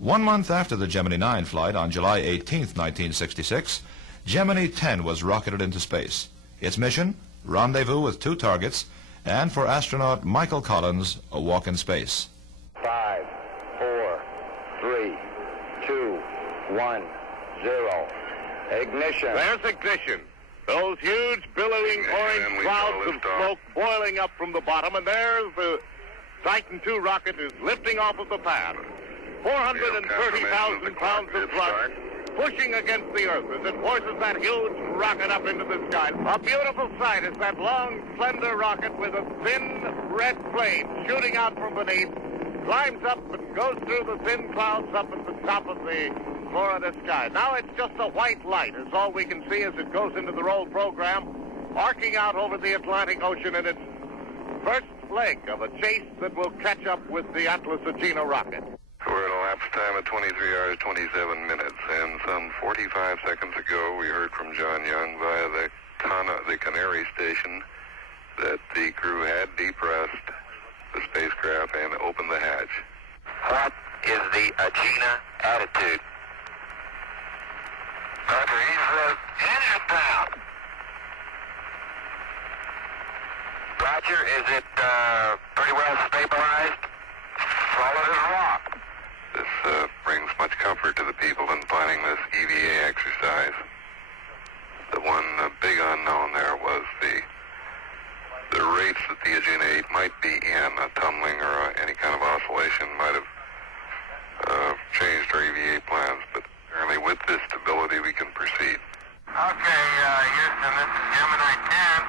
1 month after the Gemini 9 flight on July 18, 1966, Gemini 10 was rocketed into space. Its mission, rendezvous with 2 targets, and for astronaut Michael Collins, a walk in space. 5, 4, 3, 2, 1, 0. Ignition. There's ignition. Those huge, billowing orange clouds of smoke boiling up from the bottom, and there's the Titan II rocket is lifting off of the pad. 430,000 pounds of thrust pushing against the Earth as it forces that huge rocket up into the sky. A beautiful sight is that long, slender rocket with a thin red flame shooting out from beneath, climbs up and goes through the thin clouds up at the top of the floor of the sky. Now it's just a white light is all we can see as it goes into the roll program, arcing out over the Atlantic Ocean in its first leg of a chase that will catch up with the Atlas Agena rocket. We're at a lapse time of 23 hours, 27 minutes, and some 45 seconds ago we heard from John Young via the Canary station that the crew had depressed the spacecraft and opened the hatch. What is the Agena attitude? Roger, he says engine down. Roger, is it pretty well stabilized? Solid as rock. This brings much comfort to the people in planning this EVA exercise. The one big unknown there was the rates that the Agena 8 might be in. A tumbling or any kind of oscillation might have changed our EVA plans, but apparently with this stability we can proceed. Okay, Houston, this is Gemini 10.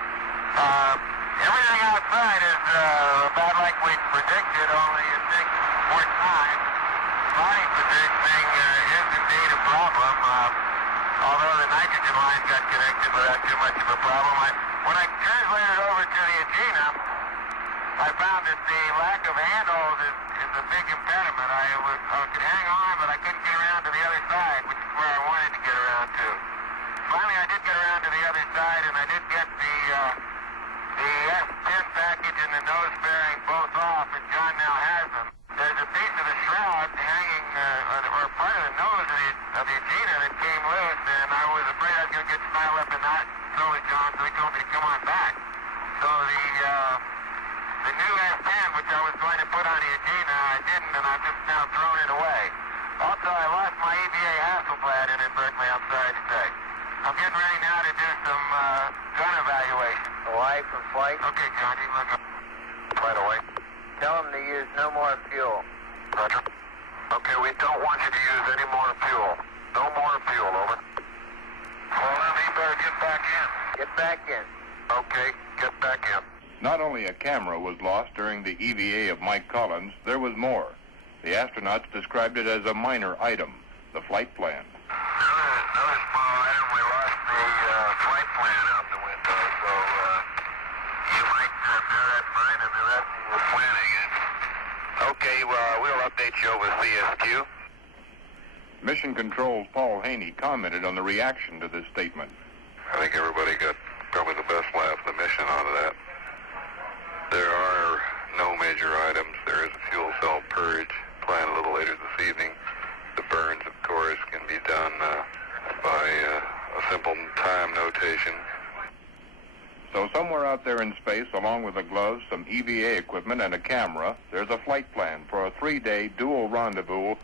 Everything outside is about like we predicted, only it takes more time. Body positioning is indeed a problem, although the nitrogen lines got connected without too much of a problem. When I translated over to the Agena, I found that the lack of handholds is a big impediment. I could hang on, but I couldn't get around to the other side, which is where I wanted to get around to. Finally, I did get around to the other side, and I did get the S10 package and the nose bearing both off, and John now has them. There's a piece of the shroud hanging, or part of the nose of the Agena that came loose, and I was afraid I was going to get snarled up in that. So was John, so he told me to come on back. So the new S10, which I was going to put on the Agena, I didn't, and I've just now thrown it away. Also, I lost my EVA Hasselblad in Berkeley, I'm sorry to say. I'm getting ready now to do some gun evaluation. Away from flight. Okay, John, you look up right away. Tell them to use no more fuel. Roger. Okay, we don't want you to use any more fuel. No more fuel, over. Well, then he better get back in. Get back in. Okay, get back in. Not only a camera was lost during the EVA of Mike Collins, there was more. The astronauts described it as a minor item, the flight plan. Another small item, we lost the flight plan out the window, so you might bear that in mind, and the rest of the planning. Okay, well, we'll update you over CSQ. Mission Control's Paul Haney commented on the reaction to this statement. I think everybody got probably the best laugh of the mission out of that. There are no major items. There is a fuel cell purge planned a little later this evening. The burns, of course, can be done by a simple time notation. So somewhere out there in space, along with the gloves, some EVA equipment, and a camera, there's a flight plan for a 3-day dual rendezvous,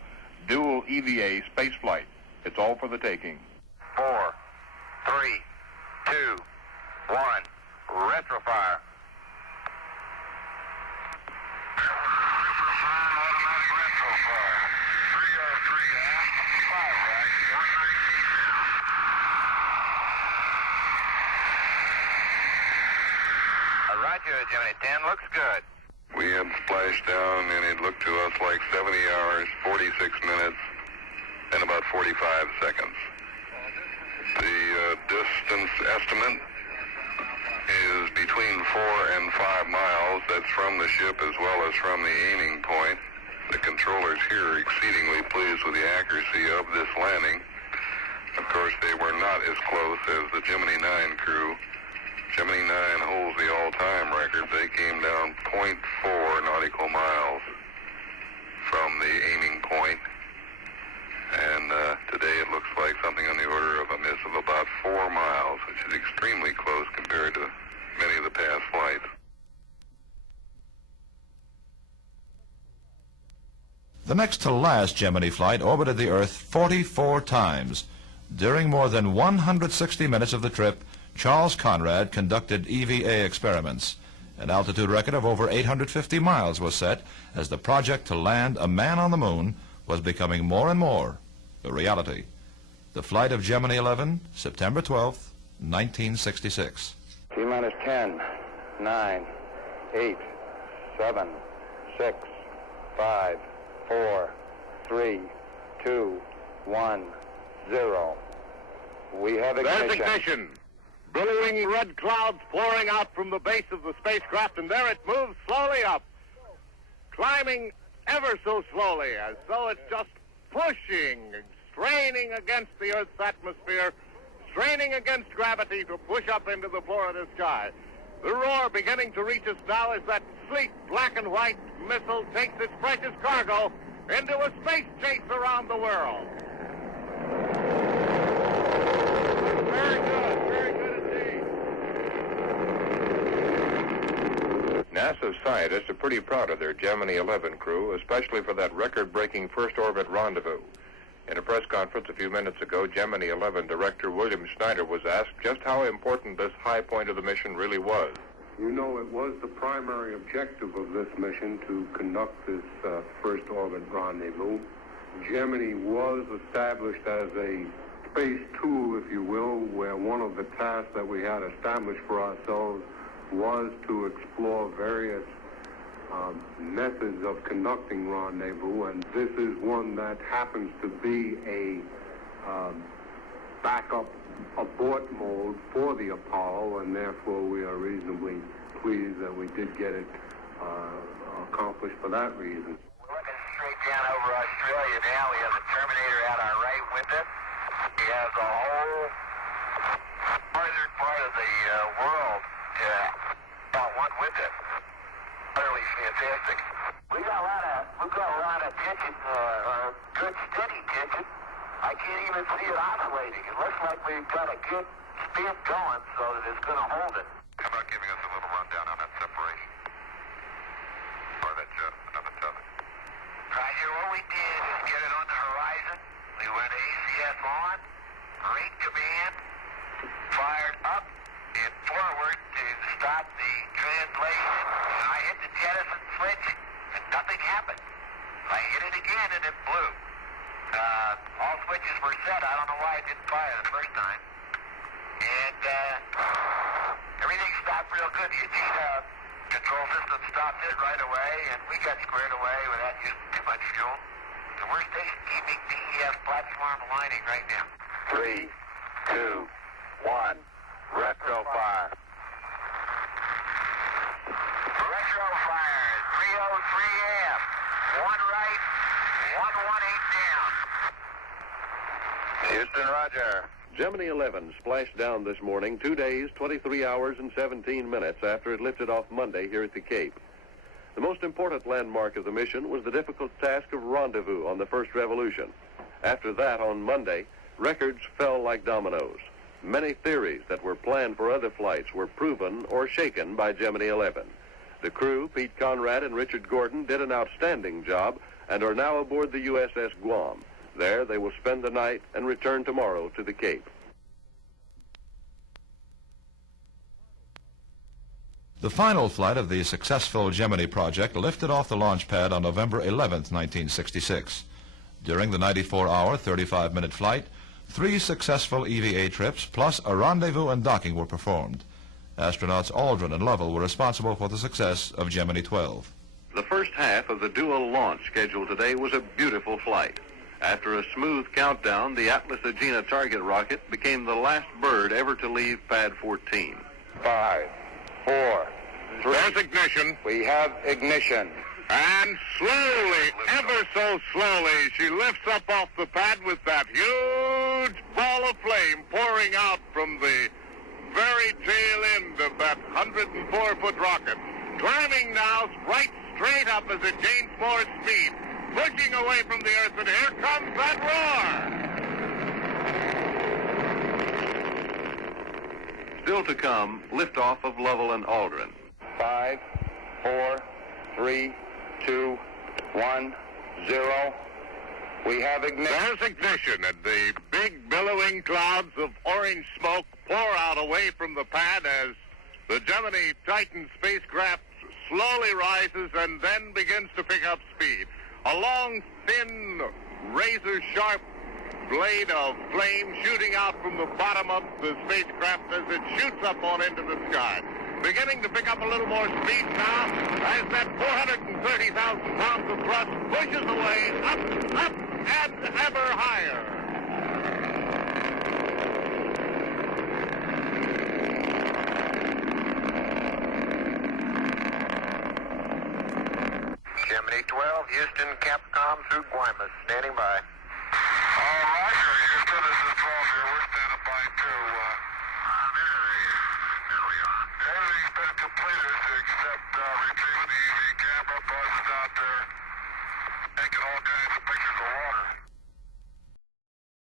dual EVA space flight. It's all for the taking. 4, 3, 2, 1, retrofire. Roger, Gemini 10, looks good. We had splashed down, and it looked to us like 70 hours, 46 minutes, and about 45 seconds. The distance estimate is between 4 and 5 miles. That's from the ship as well as from the aiming point. The controllers here are exceedingly pleased with the accuracy of this landing. Of course, they were not as close as the Gemini 9 crew. Gemini 9 holds the all-time record. They came down 0.4 nautical miles from the aiming point extremely close compared to many of the past flights. The next to last Gemini flight orbited the Earth 44 times. During more than 160 minutes of the trip, Charles Conrad conducted EVA experiments. An altitude record of over 850 miles was set as the project to land a man on the moon was becoming more and more a reality. The flight of Gemini 11, September 12th, 1966. T-minus 10, 9, 8, 7, 6, 5, 4, 3, 2, 1, 0. We have ignition. There's ignition. Billowing red clouds pouring out from the base of the spacecraft, and there it moves slowly up, climbing ever so slowly, as though it's just pushing, straining against the Earth's atmosphere, straining against gravity to push up into the Florida sky. The roar beginning to reach us now as that sleek black and white missile takes its precious cargo into a space chase around the world. Very good indeed. NASA's scientists are pretty proud of their Gemini 11 crew, especially for that record-breaking first orbit rendezvous. In a press conference a few minutes ago, Gemini 11 Director William Schneider was asked just how important this high point of the mission really was. You know, it was the primary objective of this mission to conduct this first orbit rendezvous. Gemini was established as a space tool, if you will, where one of the tasks that we had established for ourselves was to explore various methods of conducting rendezvous, and this is one that happens to be a backup abort mode for the Apollo, and therefore we are reasonably pleased that we did get it accomplished for that reason. We're looking straight down over Australia now. We have the Terminator out our right with us. We have the whole northern part of the world about one with us. Utterly fantastic. We've got a lot of tension, good steady tension. I can't even see it oscillating. It looks like we've got a good spin going so that it's going to hold it. How about giving us a little rundown on that separation? Or that jet, another tether? Roger, what we did is get it on the horizon. We went ACS on, rate command, fired up and forward to stop the translation. And I hit the jettison switch and nothing happened. I hit it again and it blew. All switches were set. I don't know why it didn't fire the first time. And everything stopped real good. The Agena control system stopped it right away, and we got squared away without using too much fuel. So we're station keeping DEF platform aligning right now. 3, 2, 1. Retro fire. Retro fire, 303F. One right, 118 down. Houston, roger. Gemini 11 splashed down this morning 2 days, 23 hours, and 17 minutes after it lifted off Monday here at the Cape. The most important landmark of the mission was the difficult task of rendezvous on the first revolution. After that, on Monday, records fell like dominoes. Many theories that were planned for other flights were proven or shaken by Gemini 11. The crew, Pete Conrad and Richard Gordon, did an outstanding job and are now aboard the USS Guam. There, they will spend the night and return tomorrow to the Cape. The final flight of the successful Gemini project lifted off the launch pad on November 11th, 1966. During the 94-hour, 35-minute flight, 3 successful EVA trips plus a rendezvous and docking were performed. Astronauts Aldrin and Lovell were responsible for the success of Gemini 12. The first half of the dual launch schedule today was a beautiful flight. After a smooth countdown, the Atlas Agena target rocket became the last bird ever to leave Pad 14. 5, 4, 3. There's ignition. We have ignition. And slowly, ever so slowly, she lifts up off the pad with that huge ball of flame pouring out from the very tail end of that 104-foot rocket. Climbing now right straight up as it gains more speed, pushing away from the Earth, and here comes that roar. Still to come, liftoff of Lovell and Aldrin. 5, 4, 3, 2, 1, 0. We have ignition. There's ignition, and the big billowing clouds of orange smoke pour out away from the pad as the Gemini Titan spacecraft slowly rises and then begins to pick up speed. A long, thin, razor-sharp blade of flame shooting out from the bottom of the spacecraft as it shoots up on into the sky. Beginning to pick up a little more speed now as that 430,000 pounds of thrust pushes away, up, and ever higher. Gemini 12, Houston, Capcom through Guaymas, standing by. Roger, Houston, this is 12 here. We're standing by too. There we are. Everything's been completed except retrieving the EV